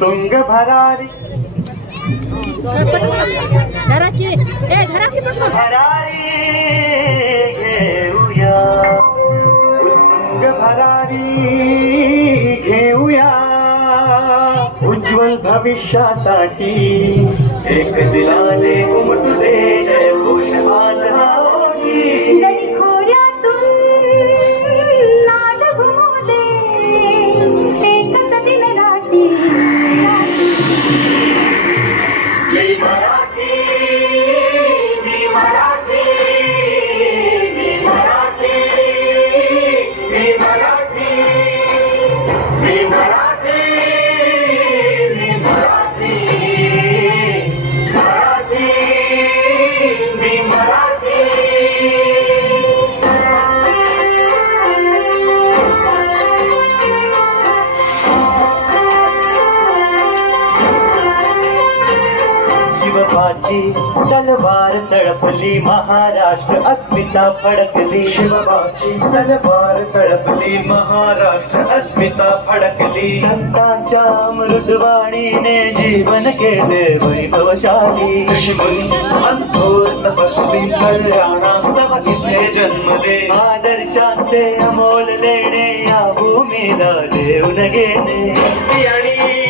Tunga Bharari Dharaki Dharaki Dharaki Dharaki Dharaki उत्तुंग भरारी घेऊया। उज्ज्वल भविष्यासाठी एक दिलाने उमटू तळपली महाराष्ट्र अस्मिता फडकली. शिवबाची तलवार तळपली महाराष्ट्र अस्मिता फडकली. संतांच्या मृदवाणीने जीवन केले वैभवशाली. अंथोर तपस्वी कल्याणास्तव इथे जन्मले. आदर्शांचे अमोल लेणे या भूमीला देऊन गेले. आणि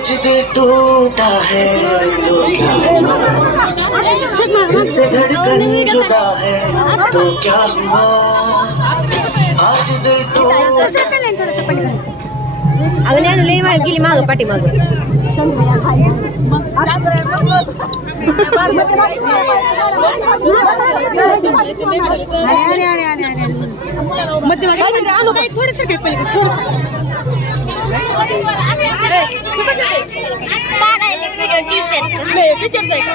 आज दिल टूटा है। तो क्या हुआ? दिल से धड़कन जुदा है। तो क्या हुआ? आज दिल टूटा अगं ज्ञानू लई वेळ गेली माग पाठी माग थोडस काय पहिले थोडस टीचर आहे का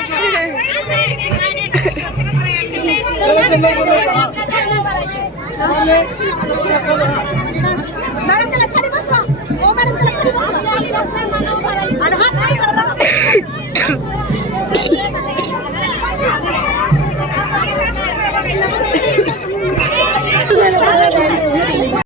मॅडम त्याला खाली बसवा ओ मॅडम त्याला खाली बसवा